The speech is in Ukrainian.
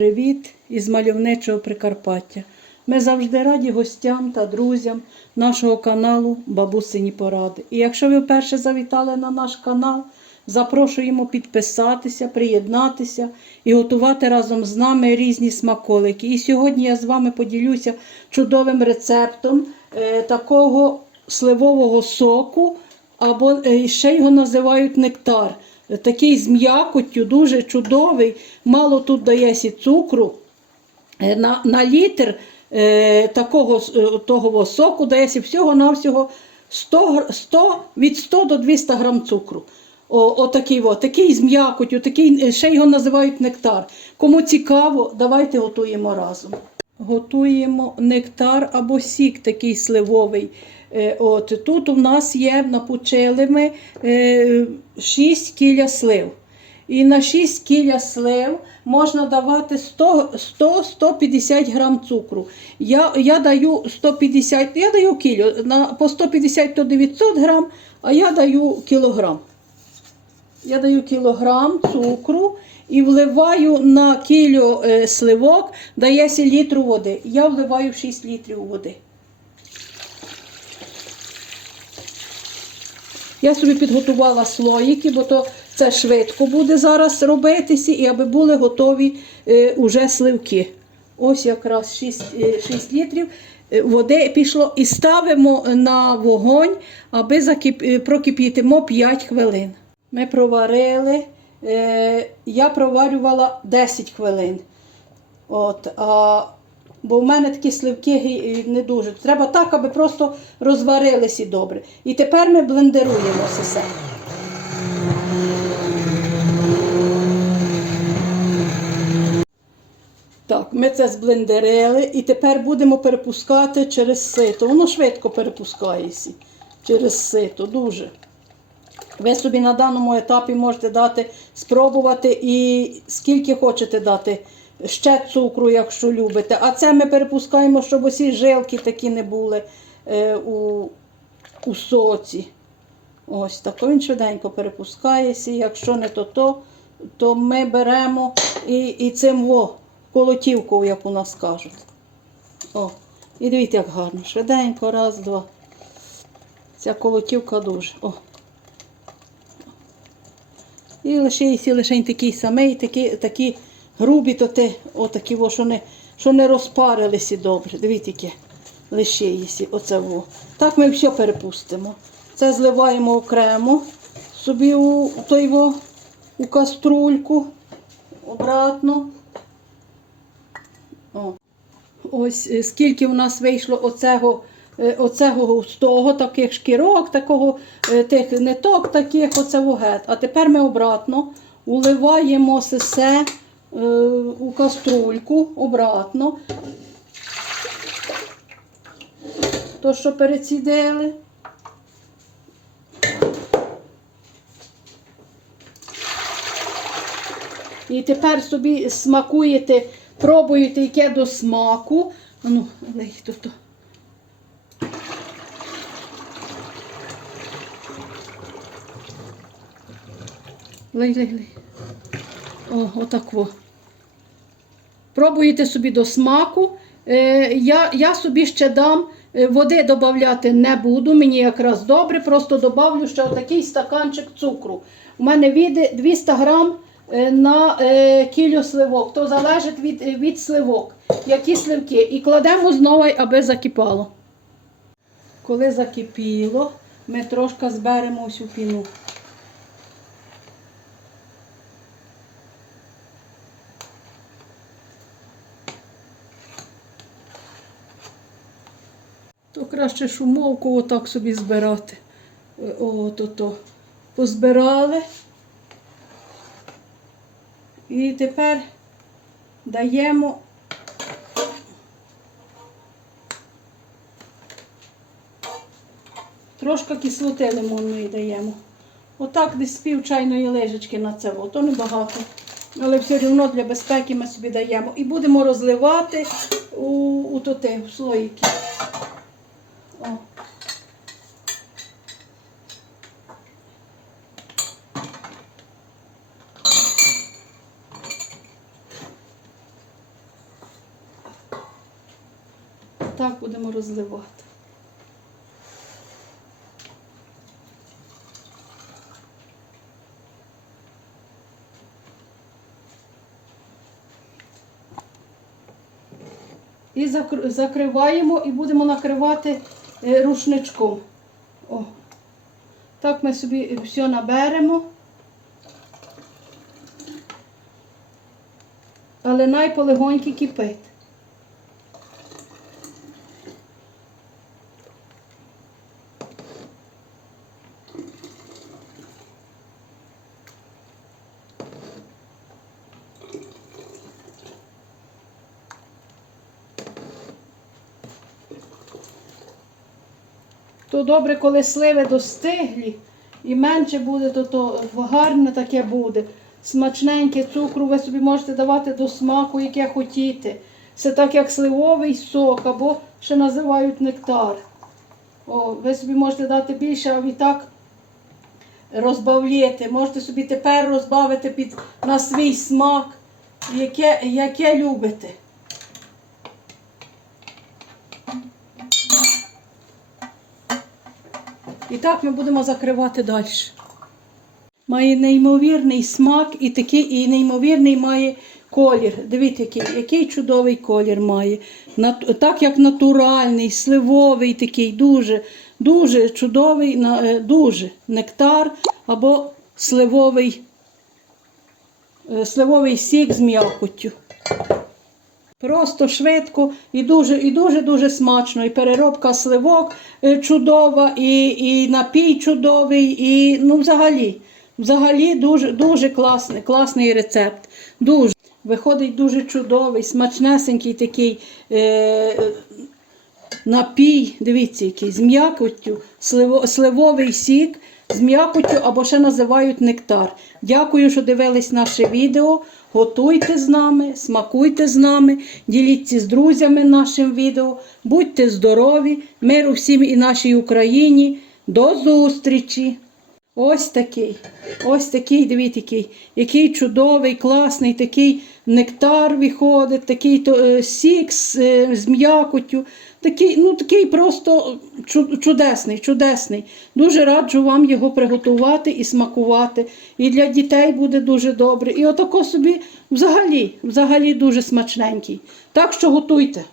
Привіт із мальовничого Прикарпаття. Ми завжди раді гостям та друзям нашого каналу Бабусині Поради. І якщо ви вперше завітали на наш канал, запрошуємо підписатися, приєднатися і готувати разом з нами різні смаколики. І сьогодні я з вами поділюся чудовим рецептом е, такого сливового соку, або е, ще його називають нектар. Такий з м'якоттю, дуже чудовий. Мало тут дається цукру. Е, На, на літр е, такого е, того соку дається всього-навсього 100, 100, від 100 до 200 грам цукру. О, отакий, о, такий з м'якоттю, такий, е, ще його називають нектар. Кому цікаво, давайте готуємо разом. Готуємо нектар або сік такий сливовий. Е, От, тут у нас є, напучили ми е, 6 кіля слив. І на 6 кіля слив можна давати 100 100-150 грам цукру. Я, я даю 150, я даю кілю, по 150 то 900 грам, а я даю кілограм. Я даю кілограм цукру і вливаю на кілю е, сливок, дається літру води. Я вливаю 6 літрів води. Я собі підготувала слоїки, бо то це швидко буде зараз робитися, і аби були готові е, уже сливки. Ось якраз 6, е, 6 літрів е, води пішло і ставимо на вогонь, аби прокипітимо 5 хвилин. Ми проварили, е, я проварювала 10 хвилин. От, а, бо в мене такі сливки гі- не дуже. Треба так, аби просто розварилися добре. І тепер ми блендеруємо все. Так, ми це зблендерили і тепер будемо перепускати через сито. Воно швидко перепускається через сито, дуже. Ви собі на даному етапі можете дати спробувати і скільки хочете дати ще цукру, якщо любите. А це ми перепускаємо, щоб усі жилки такі не були е, у, у соці. Ось так він швиденько перепускається. Якщо не то, то, то ми беремо і, і цим во, колотівкою, як у нас кажуть. О, і дивіться, як гарно. Швиденько, раз, два. Ця колотівка дуже. О. І лишається лише такий самий, такі, такі грубі, то те, отакі, во, що, не, що не розпарилися добре. Дивіться, яке лишається. Оце во. Так ми все перепустимо. Це зливаємо окремо собі у, той во, у каструльку обратно. О. Ось е, скільки у нас вийшло оцього, оцього густого, таких шкірок, такого, е, тих ниток таких, оце вугет. А тепер ми обратно уливаємо все е, у каструльку обратно. То, що перецідили. І тепер собі смакуєте, пробуєте яке до смаку. Ну, лей Лей, лей, лей. О, отак во. Пробуєте собі до смаку. Е, я, я собі ще дам, е, води додати не буду, мені якраз добре, просто додавлю ще отакий стаканчик цукру. У мене від 200 грам е, на е, кілю сливок. То залежить від, від сливок, які сливки. І кладемо знову, аби закипало. Коли закипіло, ми трошки зберемо всю піну. Краще шумовку отак собі збирати. Е, О, то, то. Позбирали. І тепер даємо трошки кислоти лимонної даємо. Отак десь пів чайної лежечки на це. То небагато. Але все одно для безпеки ми собі даємо. І будемо розливати у, у тоти, в слоїки. Отак будемо розливати. І закриваємо і будемо накривати е, рушничком. О. Так ми собі все наберемо. Але найполегоньки кипить. То добре, коли сливи достиглі і менше буде, то, то гарне таке буде. Смачненьке цукру ви собі можете давати до смаку, яке хотіте. Це так як сливовий сок або ще називають нектар. О, ви собі можете дати більше, а відтак розбавляти. Можете собі тепер розбавити під, на свій смак, яке, яке любите. І так ми будемо закривати далі. Має неймовірний смак і такий, і неймовірний має колір. Дивіться, який, який чудовий колір має. Так як натуральний, сливовий такий, дуже, дуже чудовий, е, дуже нектар або сливовий, е, сливовий сік з м'якоттю. Просто швидко і дуже, і дуже, дуже смачно. І переробка сливок е, чудова, і, і напій чудовий, і ну взагалі, взагалі дуже, дуже класний, класний рецепт. Дуже. Виходить дуже чудовий, смачнесенький такий е, напій. Дивіться, який з м'якоттю, сливо, сливовий сік з м'якоттю або ще називають нектар. Дякую, що дивились наше відео. Готуйте з нами, смакуйте з нами, діліться з друзями нашим відео. Будьте здорові, миру всім і нашій Україні. До зустрічі! Ось такий, ось такий, дивіться, який, який чудовий, класний, такий нектар виходить, такий то, е, сік з, е, з м'якоттю. Такий, ну, такий просто чудесний, чудесний. Дуже раджу вам його приготувати і смакувати. І для дітей буде дуже добре. І отако собі взагалі, взагалі дуже смачненький. Так що готуйте.